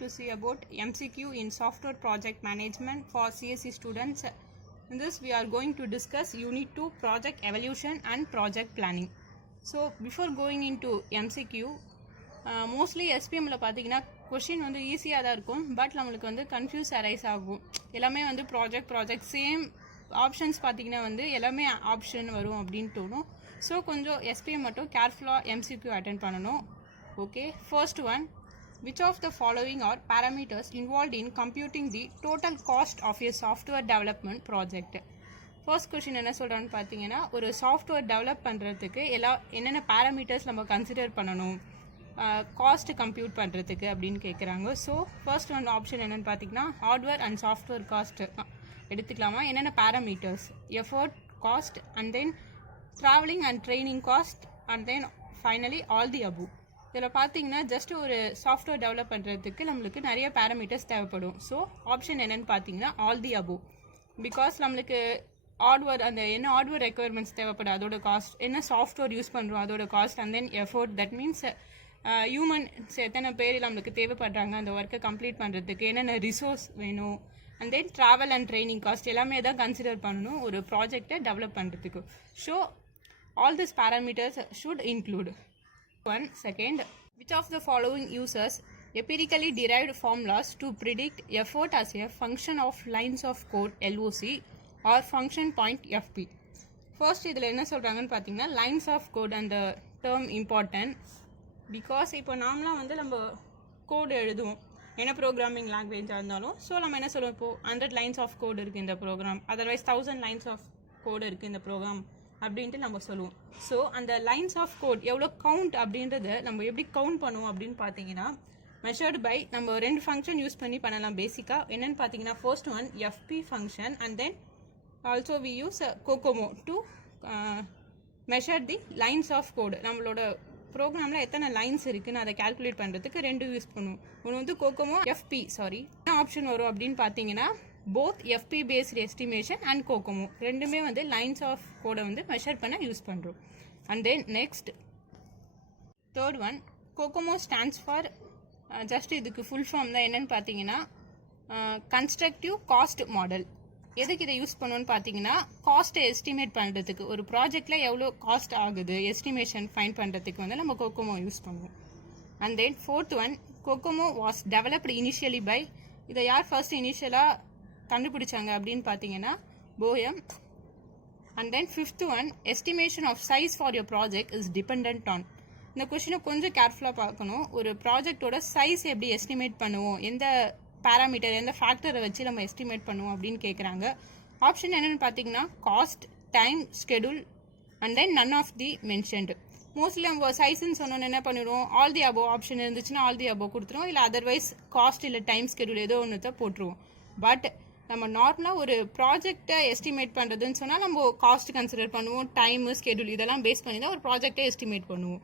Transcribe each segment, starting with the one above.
to see about MCQ in software project management for CSE students. In this we are going to discuss unit 2 project evaluation and project planning. So before going into MCQ, mostly SPM la pathina question வந்து ஈஸியாக தான் இருக்கும். But நம்மளுக்கு வந்து confuse arise ஆகும். எல்லாமே வந்து project same options பார்த்தீங்கன்னா வந்து எல்லாமே ஆப்ஷன் வரும் அப்படின்னு தோணும். ஸோ கொஞ்சம் எஸ்பிஎம் மட்டும் கேர்ஃபுல்லாக எம்சிக்யூ அட்டென்ட் பண்ணணும். Okay, first one, which of the following are parameters involved in computing the total cost of a software development project? First question என்ன சொல்கிறான்னு பார்த்தீங்கன்னா, ஒரு சாஃப்ட்வேர் டெவலப் பண்ணுறதுக்கு என்னென்ன பேராமீட்டர்ஸ் நம்ம கன்சிடர் பண்ணணும் காஸ்ட் கம்ப்யூட் பண்ணுறதுக்கு அப்படின்னு கேட்குறாங்க. ஸோ ஃபர்ஸ்ட் ஒன் ஆப்ஷன் என்னென்னு பார்த்தீங்கன்னா, ஹார்ட்வேர் அண்ட் சாஃப்ட்வேர் காஸ்ட் எடுத்துக்கலாமா. என்னென்ன parameters, effort cost, and then travelling and training cost, and then finally all the above. இதில் பார்த்தீங்கன்னா ஜஸ்ட் ஒரு சாஃப்ட்வேர் டெவலப் பண்ணுறதுக்கு நம்மளுக்கு நிறைய பேராமீட்டர்ஸ் தேவைப்படும். ஸோ ஆப்ஷன் என்னென்னு பார்த்தீங்கன்னா ஆல் தி அபோவ். பிகாஸ் நம்மளுக்கு ஹார்ட்வேர் அந்த என்ன ஹார்ட்வேர் ரெக்குயர்மெண்ட்ஸ் தேவைப்படும் அதோட காஸ்ட், என்ன சாஃப்ட்வேர் யூஸ் பண்ணுறோம் அதோட cost, and then effort, that means humans எத்தனை பேர் நம்மளுக்கு தேவைப்படுறாங்க அந்த ஒர்க்கை கம்ப்ளீட் பண்ணுறதுக்கு, என்னென்ன ரிசோர்ஸ் வேணும், and then travel and training cost எல்லாமே தான் கன்சிடர் பண்ணணும் ஒரு ப்ராஜெக்டை டெவலப் பண்ணுறதுக்கு. So all this parameters should include. One second, which of the following uses empirically derived formulas to predict effort as a function of lines of code LOC or function point FP? First இதில் என்ன சொல்கிறாங்கன்னு பார்த்தீங்கன்னா, lines of code அந்த term important. Because இப்போ நாமலாம் வந்து நம்ம கோடு எழுதுவோம் என்ன ப்ரோக்ராமிங் லாங்குவேஜாக இருந்தாலும். ஸோ நம்ம என்ன சொல்லுவோம், இப்போது 100 லைன்ஸ் ஆஃப் கோடு இருக்குது இந்த program, otherwise 1000 lines of code இருக்குது இந்த ப்ரோக்ராம் அப்படின்ட்டு நம்ம சொல்லுவோம். ஸோ அந்த லைன்ஸ் ஆஃப் கோட் எவ்வளோ கவுண்ட் அப்படின்றத நம்ம எப்படி கவுண்ட் பண்ணுவோம் அப்படின்னு பார்த்தீங்கன்னா, மெஷர்டு பை நம்ம 2 ஃபங்க்ஷன் யூஸ் பண்ணி பண்ணலாம் பேசிக்காக. என்னென்னு பார்த்தீங்கன்னா, first one FP function, and then also we use COCOMO to measure the lines of code. நம்மளோட ப்ரோக்ராமில் எத்தனை லைன்ஸ் இருக்குன்னு அதை கால்குலேட் பண்ணுறதுக்கு 2 யூஸ் பண்ணுவோம். ஒன்று வந்து கோகோமோ எஃப்பி, சாரி என்ன ஆப்ஷன் வரும் அப்படின்னு பார்த்தீங்கன்னா, both FP based estimation and COCOMO ரெண்டுமே வந்து லைன்ஸ் ஆஃப் கோடை வந்து மெஷர் பண்ண யூஸ் பண்ணுறோம். And then next third one, COCOMO stands for just இதுக்கு ஃபுல் ஃபார்ம் தான் என்னன்னு பார்த்தீங்கன்னா கன்ஸ்ட்ரக்டிவ் காஸ்ட் மாடல். எதுக்கு இதை யூஸ் பண்ணுவோன்னு பார்த்தீங்கன்னா, காஸ்ட்டை எஸ்டிமேட் பண்ணுறதுக்கு ஒரு ப்ராஜெக்டில் எவ்வளோ காஸ்ட் ஆகுது எஸ்டிமேஷன் ஃபைன் பண்ணுறதுக்கு வந்து நம்ம கோகோமோ யூஸ் பண்ணுவோம். And then fourth one, COCOMO was developed initially by, இதை யார் ஃபர்ஸ்ட் இனிஷியலாக கண்டுபிடிச்சாங்க அப்படின்னு பார்த்தீங்கன்னா Boehm. And then fifth one, estimation of size for your project is depend on. இந்த கொஸ்டினை கொஞ்சம் கேர்ஃபுல்லாக பார்க்கணும். ஒரு ப்ராஜெக்டோட சைஸ் எப்படி எஸ்டிமேட் பண்ணுவோம், எந்த பேராமீட்டர் எந்த ஃபேக்டரை வச்சு நம்ம எஸ்டிமேட் பண்ணுவோம் அப்படின்னு கேட்குறாங்க. ஆப்ஷன் என்னென்னு பார்த்தீங்கன்னா, cost, time, schedule, and then none of the mentioned. Mostly நம்ம சைஸ்ன்னு சொன்னோன்னு என்ன பண்ணிடுவோம், ஆல் தி அபோவ் ஆப்ஷன் இருந்துச்சுன்னா ஆல் தி அபோவ் கொடுத்துருவோம், இல்லை அதர்வைஸ் காஸ்ட் இல்லை டைம் ஸ்கெடியூல் ஏதோ ஒன்று தான் போட்டுருவோம். பட் நம்ம நார்மலாக ஒரு ப்ராஜெக்டை எஸ்டிமேட் பண்ணுறதுன்னு சொன்னால் நம்ம காஸ்ட் கன்சிடர் பண்ணுவோம், டைமு ஸ்கெடியூல் இதெல்லாம் பேஸ் பண்ணி தான் ஒரு ப்ராஜெக்டை எஸ்டிமேட் பண்ணுவோம்.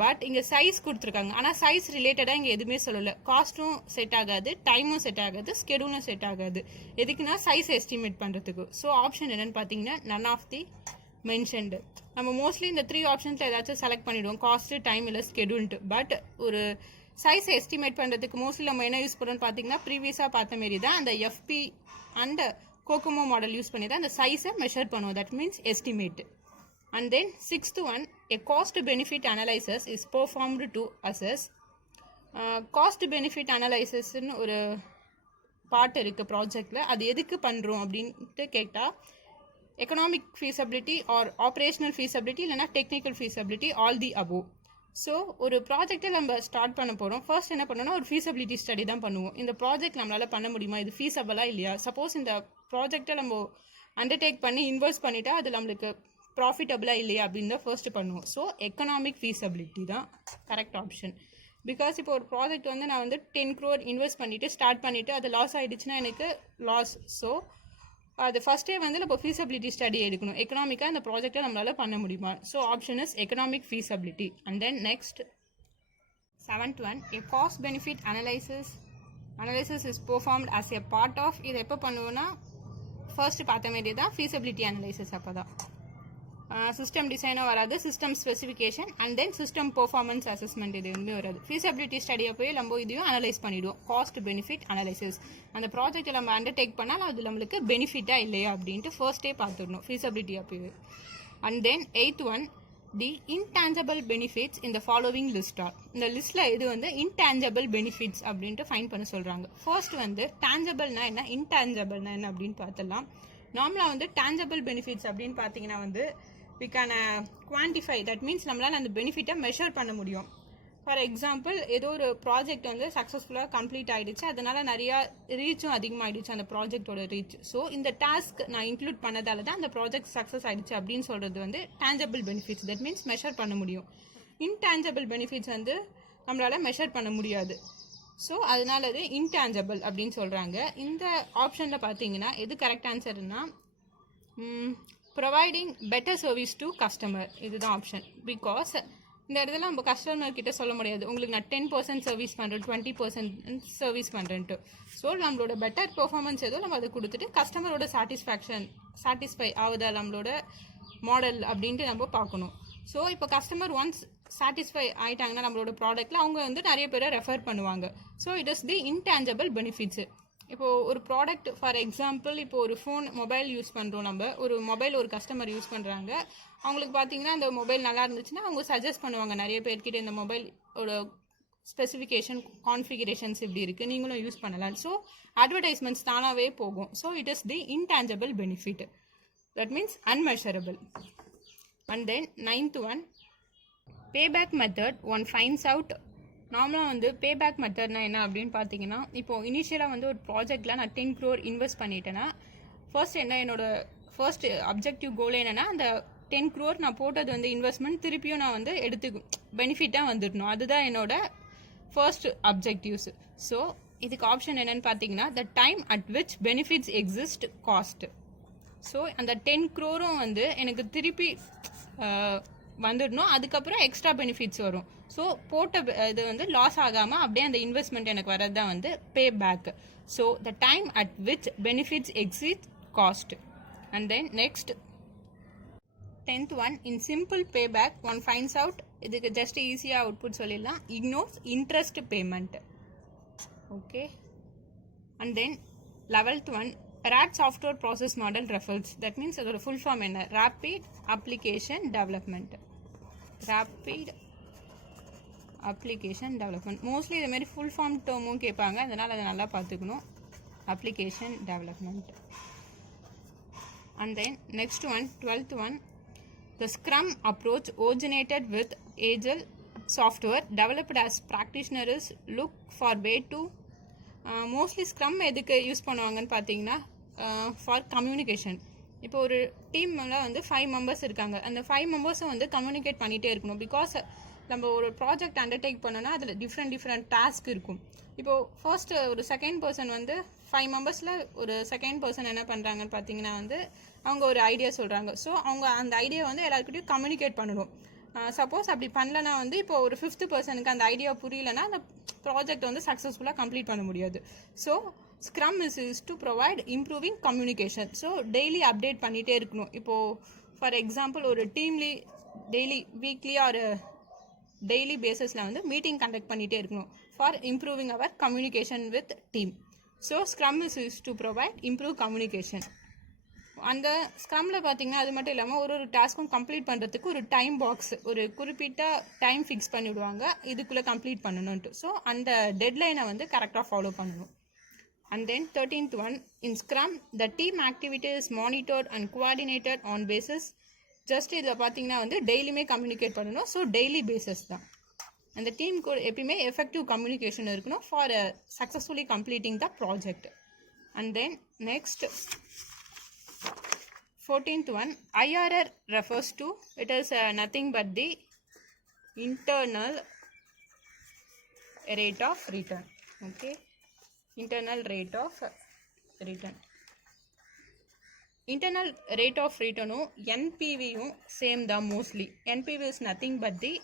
பட் இங்கே சைஸ் கொடுத்துருக்காங்க, ஆனால் சைஸ் ரிலேட்டடாக இங்கே எதுவுமே சொல்லலை. காஸ்ட்டும் செட் ஆகாது, டைமும் செட் ஆகாது, ஸ்கெடியூலும் செட் ஆகாது. எதுக்குன்னா சைஸ் எஸ்டிமேட் பண்ணுறதுக்கு. ஸோ ஆப்ஷன் என்னென்னு பார்த்தீங்கன்னா நன் ஆஃப் தி மென்ஷன்டு. நம்ம மோஸ்ட்லி இந்த 3 ஆப்ஷன்ஸில் ஏதாச்சும் செலக்ட் பண்ணிவிடுவோம், காஸ்ட்டு, டைம் இல்லை ஸ்கெடியூல்ட்டு. பட் ஒரு சைஸை எஸ்டிமேட் பண்ணுறதுக்கு மோஸ்ட்லி நம்ம என்ன யூஸ் பண்ணுறோம்னு பார்த்தீங்கன்னா, ப்ரீவியஸாக பார்த்த மாரி தான் அந்த FP and COCOMO model use பண்ணி தான் அந்த சைஸை மெஷர் பண்ணுவோம், that means estimate. And then sixth one, a cost benefit analysis is performed to assess. Cost benefit அனலைசஸ்ன்னு ஒரு பார்ட் இருக்குது ப்ராஜெக்டில். அது எதுக்கு பண்ணுறோம் அப்படின்ட்டு கேட்டால், economic feasibility or operational feasibility இல்லைனா technical feasibility, all the above. So ஒரு ப்ராஜெக்டை நம்ம ஸ்டார்ட் பண்ண போகிறோம். ஃபர்ஸ்ட் என்ன பண்ணோம்னா ஒரு ஃபீஸபிலிட்டி ஸ்டடி தான் பண்ணுவோம். இந்த ப்ராஜெக்ட் நம்மளால் பண்ண முடியுமா, இது ஃபீஸபிளாக இல்லையா. சப்போஸ் இந்த ப்ராஜெக்டை நம்ம அண்டர்டேக் பண்ணி இன்வெஸ்ட் பண்ணிட்டா அது நம்மளுக்கு ப்ராஃபிட்டபிளாக இல்லையா அப்படின்னு தான் ஃபர்ஸ்ட் பண்ணுவோம். ஸோ எக்கனாமிக் ஃபீஸபிலிட்டி தான் கரெக்ட் ஆப்ஷன். பிகாஸ் இப்போ ஒரு ப்ராஜெக்ட் வந்து நான் வந்து 10 crore இன்வெஸ்ட் பண்ணிவிட்டு ஸ்டார்ட் பண்ணிவிட்டு அது லாஸ் ஆகிடுச்சுன்னா எனக்கு லாஸ். ஸோ அது ஃபஸ்ட்டே வந்து நம்ம ஃபீஸபிலிட்டி ஸ்டடி எடுக்கணும், எக்கனாமிக்காக அந்த ப்ராஜெக்டை நம்மளால் பண்ண முடியுமா. So option is economic feasibility. And then next 7th one, a cost benefit analysis is performed as a part of. இதை எப்போ பண்ணுவோன்னா ஃபர்ஸ்ட் பார்த்த மாரி தான் ஃபீஸபிலிட்டி அனலைசிஸ் அப்போ தான். சிஸ்டம் டிசைனும் வராது, system specification and then system performance assessment இது எதுவுமே வராது. ஃபீஸபிலிட்டி ஸ்டடியை போய் நம்ம இதையும் அனலைஸ் பண்ணிவிடுவோம். காஸ்ட் பெனிஃபிட் அனலைசிஸ், அந்த ப்ராஜெக்டை நம்ம அண்டர்டேக் பண்ணால் அது நம்மளுக்கு பெனிஃபிட்டாக இல்லையா அப்படின்ட்டு ஃபர்ஸ்டே பார்த்துடணும் ஃபீஸபிலிட்டி அப்போவே. And then 8th one, the intangible benefits இந்த ஃபாலோவிங் லிஸ்ட் ஆர். இந்த லிஸ்ட்டில் இது வந்து இன்டான்ஜபிள் பெனிஃபிட்ஸ் அப்படின்ட்டு ஃபைன் பண்ண சொல்கிறாங்க. ஃபர்ஸ்ட் வந்து டேஞ்சபிள்னா என்ன, இன்டான்ஜபிள்னா என்ன அப்படின்னு பார்த்துடலாம். நார்மலாக வந்து டேஞ்சபிள் பெனிஃபிட்ஸ் அப்படின்னு பார்த்தீங்கன்னா வந்து we can quantify, that means நம்மளால் அந்த பெனிஃபிட்டை மெஷர் பண்ண முடியும். ஃபார் எக்ஸாம்பிள், ஏதோ ஒரு ப்ராஜெக்ட் வந்து சக்ஸஸ்ஃபுல்லாக கம்ப்ளீட் ஆகிடுச்சு, அதனால் நிறையா ரீச்சும் அதிகமாகிடுச்சு அந்த ப்ராஜெக்டோட ரீச். ஸோ இந்த டாஸ்க் நான் இன்க்ளூட் பண்ணதால தான் அந்த ப்ராஜெக்ட் சக்ஸஸ் ஆகிடுச்சு அப்படின்னு சொல்கிறது வந்து tangible benefits, that means measure பண்ண முடியும். இன்டான்ஜபிள் பெனிஃபிட்ஸ் வந்து நம்மளால் மெஷர் பண்ண முடியாது. ஸோ அதனால அது இன்டான்ஜபிள் அப்படின்னு சொல்கிறாங்க. இந்த ஆப்ஷனில் பார்த்தீங்கன்னா எது கரெக்ட் ஆன்சர்னா providing better service to customer, இதுதான் ஆப்ஷன். பிகாஸ் இந்த இடத்துல நம்ம கஸ்டமர் கிட்ட சொல்ல முடியாது உங்களுக்கு நான் 10% சர்வீஸ் பண்ணுறேன், 20% சர்வீஸ் பண்ணுறேன்ட்டு. ஸோ நம்மளோட பெட்டர் பெர்ஃபார்மன்ஸ் ஏதோ நம்ம அதை கொடுத்துட்டு கஸ்டமரோட சாட்டிஸ்ஃபை ஆகுதா நம்மளோட மாடல் அப்படின்ட்டு நம்ம பார்க்கணும். ஸோ இப்போ கஸ்டமர் ஒன்ஸ் சாட்டிஸ்ஃபை ஆகிட்டாங்கன்னா நம்மளோட ப்ராடக்ட்டில் அவங்க வந்து நிறைய பேரை ரெஃபர் பண்ணுவாங்க. So it is the intangible benefits. இப்போது ஒரு ப்ராடக்ட், ஃபார் எக்ஸாம்பிள் இப்போ ஒரு மொபைல் யூஸ் பண்ணுறோம், நம்ம ஒரு மொபைல் ஒரு கஸ்டமர் யூஸ் பண்ணுறாங்க, அவங்களுக்கு பார்த்தீங்கன்னா அந்த மொபைல் நல்லா இருந்துச்சுன்னா அவங்க சஜஸ்ட் பண்ணுவாங்க நிறைய பேர்கிட்ட இந்த மொபைலோட ஸ்பெசிஃபிகேஷன் கான்ஃபிகரேஷன்ஸ் இப்படி இருக்குது, நீங்களும் யூஸ் பண்ணலாம். ஸோ அட்வர்டைஸ்மெண்ட்ஸ் தானாகவே போகும். So it is the intangible benefit, that means unmeasurable. And then 9th one, payback method one finds out. நார்மலாக வந்து பேபேக் மெத்தட்னா என்ன அப்படின்னு பார்த்தீங்கன்னா, இப்போது இனிஷியலாக வந்து ஒரு ப்ராஜெக்டில் நான் 10 crore இன்வெஸ்ட் பண்ணிட்டேன்னா ஃபர்ஸ்ட் என்ன என்னோட ஃபர்ஸ்ட் அப்ஜெக்டிவ் கோல் என்னென்னா அந்த 10 crore நான் போட்டது வந்து இன்வெஸ்ட்மெண்ட் திருப்பியும் நான் வந்து பெனிஃபிட்டாக வந்துடணும், அதுதான் என்னோட ஃபர்ஸ்ட் அப்ஜெக்டிவ்ஸ். ஸோ இதுக்கு ஆப்ஷன் என்னென்னு பார்த்தீங்கன்னா த time at which benefits exist cost. So அந்த 10 crore வந்து எனக்கு திருப்பி வந்துடணும், அதுக்கப்புறம் எக்ஸ்ட்ரா பெனிஃபிட்ஸ் வரும். ஸோ போட்ட இது வந்து லாஸ் ஆகாமல் அப்படியே அந்த இன்வெஸ்ட்மெண்ட் எனக்கு வரது தான் வந்து payback. So the time at which benefits exceed cost. And then next 10th one, in simple payback one finds out. இதுக்கு ஜஸ்ட் ஈஸியாக அவுட்புட் சொல்லிடலாம், ignores interest payment. Okay. And then 11th one, RAD software process model refers. That means அதோட full form என்ன, rapid application development. Rapid application development. Mostly இதுமாரி full form டேர்மும் கேட்பாங்க, அதனால் அதை நல்லா பார்த்துக்கணும். Application development. And then next one, 12th one, the scrum approach originated with Agile software developed as practitioners look for way to. Mostly scrum எதுக்கு use பண்ணுவாங்கன்னு பார்த்தீங்கன்னா ஃபார் கம்யூனிகேஷன். இப்போ ஒரு டீமில் வந்து 5 members இருக்காங்க, அந்த 5 membersம் வந்து கம்யூனிகேட் பண்ணிகிட்டே இருக்கணும். பிகாஸ் நம்ம ஒரு ப்ராஜெக்ட் அண்டர்டேக் பண்ணோன்னா அதில் டிஃப்ரெண்ட் டாஸ்க் இருக்கும். இப்போது ஃபர்ஸ்ட் ஒரு செகண்ட் பர்சன் வந்து 5 membersல ஒரு செகண்ட் பர்சன் என்ன பண்ணுறாங்கன்னு பார்த்தீங்கன்னா வந்து அவங்க ஒரு ஐடியா சொல்கிறாங்க. ஸோ அவங்க அந்த ஐடியா வந்து எல்லாருக்கிட்டையும் கம்யூனிகேட் பண்ணணும். சப்போஸ் அப்படி பண்ணலன்னா வந்து இப்போ ஒரு 5th பர்சனுக்கு அந்த ஐடியா புரியலன்னா அந்த ப்ராஜெக்ட் வந்து சக்ஸஸ்ஃபுல்லாக கம்ப்ளீட் பண்ண முடியாது. So scrum is to provide improving communication. So daily update பண்ணிகிட்டே இருக்கணும். இப்போது ஃபார் எக்ஸாம்பிள் ஒரு டீம்லி டெய்லி வீக்லி ஆர் டெய்லி பேசிஸில் வந்து மீட்டிங் கண்டக்ட் பண்ணிகிட்டே இருக்கணும் for improving our communication with team. So scrum is to provide improve communication. அந்த ஸ்க்ரமில் பார்த்தீங்கன்னா அது மட்டும் இல்லாமல் ஒரு டாஸ்க்கும் கம்ப்ளீட் பண்ணுறதுக்கு ஒரு டைம் பாக்ஸ், ஒரு குறிப்பிட்ட டைம் ஃபிக்ஸ் பண்ணி விடுவாங்க, இதுக்குள்ளே கம்ப்ளீட் பண்ணணுன்ட்டு. ஸோ அந்த டெட்லைனை வந்து கரெக்டாக ஃபாலோ பண்ணணும். And then 13th one, in scrum the team activity is monitored and coordinated on basis. Just இதில் பார்த்தீங்கன்னா வந்து டெய்லியுமே கம்யூனிகேட் பண்ணணும். ஸோ டெய்லி பேசிஸ் தான் அந்த டீமுக்கு எப்பயுமே எஃபெக்டிவ் கம்யூனிகேஷன் இருக்கணும் for successfully completing the project. And then next 14th one, IRR refers to, it is nothing but the internal rate of return. Okay, internal rate of return. Internal rate of return NPV same the mostly. NPV is nothing but the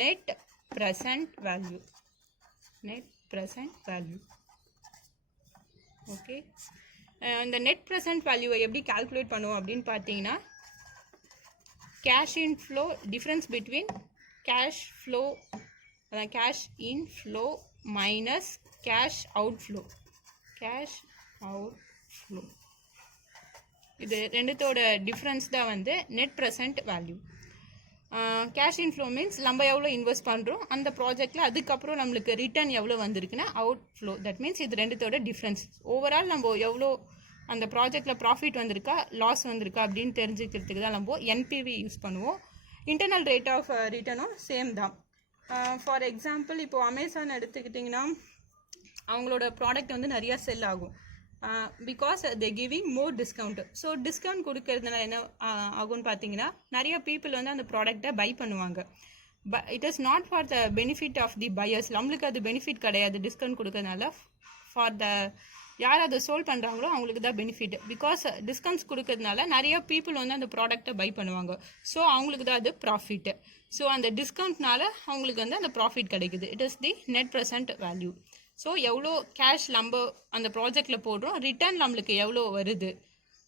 net present value. Net present value. Okay. இந்த net present வேல்யூவை எப்படி calculate பண்ணுவோம் அப்படின்னு பார்த்தீங்கன்னா cash inflow, difference between cash flow, cash inflow minus cash outflow. Cash outflow. இது ரெண்டுத்தோட difference தான் வந்து net present value. Cash inflow means நம்ம எவ்வளோ இன்வெஸ்ட் பண்ணுறோம் அந்த ப்ராஜெக்டில், அதுக்கப்புறம் நம்மளுக்கு ரிட்டர்ன் எவ்வளோ வந்திருக்குன்னா அவுட் ஃப்ளோ. தட் மீன்ஸ் இது ரெண்டுத்தோட டிஃப்ரென்ஸ். ஓவரால் நம்ம எவ்வளோ அந்த ப்ராஜெக்டில் ப்ராஃபிட் வந்திருக்கா லாஸ் வந்திருக்கா அப்படின்னு தெரிஞ்சுக்கிறதுக்கு தான் நம்ம என்பிவி யூஸ் பண்ணுவோம். இன்டர்னல் ரேட் ஆஃப் ரிட்டர்னும் சேம் தான். ஃபார் எக்ஸாம்பிள் இப்போது அமேசான் எடுத்துக்கிட்டிங்கன்னா அவங்களோட ப்ராடக்ட் வந்து நிறையா செல் ஆகும். Because they giving more discount. So discount கொடுக்கறதுனால என்ன ஆகும்னு பார்த்தீங்கன்னா நிறைய பீப்புள் வந்து அந்த ப்ராடக்டை பை பண்ணுவாங்க. It is not for the benefit of the buyers. நம்மளுக்கு அது பெனிஃபிட் கிடையாது டிஸ்கவுண்ட் கொடுக்கறதுனால. ஃபார் த யார் அதை சோல்ட் பண்ணுறாங்களோ அவங்களுக்கு தான் பெனிஃபிட். பிகாஸ் டிஸ்கவுண்ட்ஸ் கொடுக்கறதுனால நிறைய பீப்புள் வந்து அந்த ப்ராடக்டை பை பண்ணுவாங்க. ஸோ அவங்களுக்கு தான் அது ப்ராஃபிட். ஸோ அந்த டிஸ்கவுண்ட்னால அவங்களுக்கு வந்து அந்த ப்ராஃபிட் கிடைக்குது. It is the net present value. So எவ்வளோ கேஷ் நம்ம அந்த ப்ராஜெக்டில் போடுறோம், ரிட்டர்ன் நம்மளுக்கு எவ்வளோ வருது,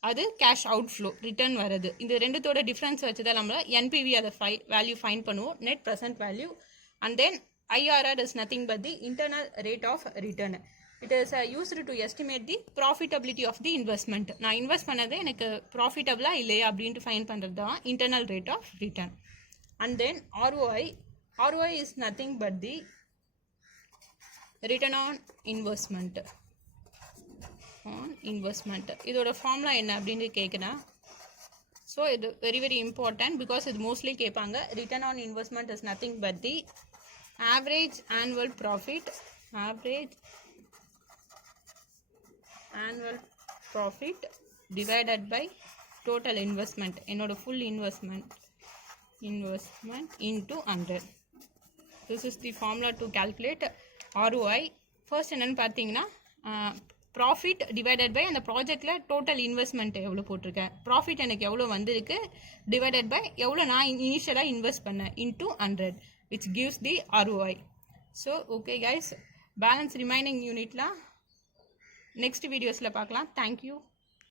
அது கேஷ் அவுட்ஃப்ளோ ரிட்டர்ன் வருது. இந்த ரெண்டுத்தோட டிஃப்ரென்ஸ் வச்சு தான் நம்ம என்பிவி அதை வேல்யூ ஃபைண்ட் பண்ணுவோம், net present value. And then IRR is nothing but the internal rate of return. It is used to estimate the profitability of the investment. நான் invest பண்ணது எனக்கு ப்ராஃபிட்டபிளா இல்லையா அப்படின்ட்டு ஃபைண்ட் பண்ணுறது தான் internal rate of return. And then ROI. ROI is nothing but the return on investment. இதோட formula என்ன அப்படின்னு கேட்குறேன். ஸோ இது வெரி வெரி இம்பார்ட்டன்ட் பிகாஸ் இது மோஸ்ட்லி கேட்பாங்க. Return on investment is nothing but the average annual profit. Average annual profit divided by total investment. என்னோட full investment into 100. This is the formula to calculate ROI. First என்னென்னு பார்த்தீங்கன்னா profit divided by அந்த ப்ராஜெக்டில் total investment எவ்வளோ போட்டிருக்கேன், profit எனக்கு எவ்வளோ வந்திருக்கு டிவைடட் பை எவ்வளோ நான் இனிஷியலாக இன்வெஸ்ட் பண்ணேன் into 100 which gives the ROI. So okay guys, balance remaining யூனிட்லாம் நெக்ஸ்ட் வீடியோஸில் பார்க்கலாம். தேங்க்யூ.